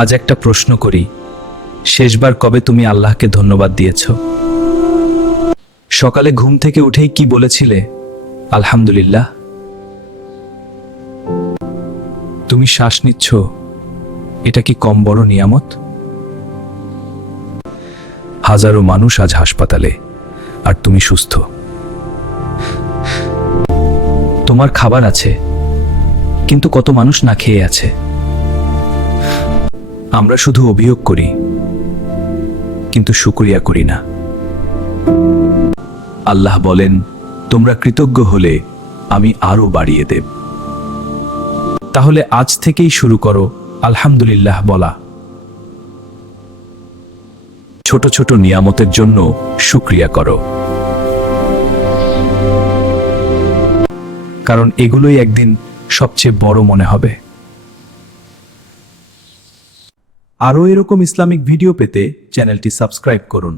আজ একটা প্রশ্ন করি, শেষবার কবে তুমি আল্লাহকে ধন্যবাদ দিয়েছ? সকালে ঘুম থেকে উঠেই কি বলেছিলে? আলহামদুলিল্লাহ। তুমি শ্বাস নিচ্ছ, এটা কি কম বড় নিয়ামত? হাজারো মানুষ আজ হাসপাতালে, আর তুমি সুস্থ। তোমার খাবার আছে, কিন্তু কত মানুষ না খেয়ে আছে। আমরা শুধু অভিযোগ করি, কিন্তু শুকরিয়া করি না। আল্লাহ বলেন, তোমরা কৃতজ্ঞ হলে আমি আরো বাড়িয়ে দেব। তাহলে আজ থেকেই শুরু করো আলহামদুলিল্লাহ বলা। ছোট ছোট নিয়ামতের জন্য শুকরিয়া করো, কারণ এগুলোই একদিন সবচেয়ে বড় মনে হবে। আরও এরকম ইসলামিক ভিডিও পেতে চ্যানেলটি সাবস্ক্রাইব করুন।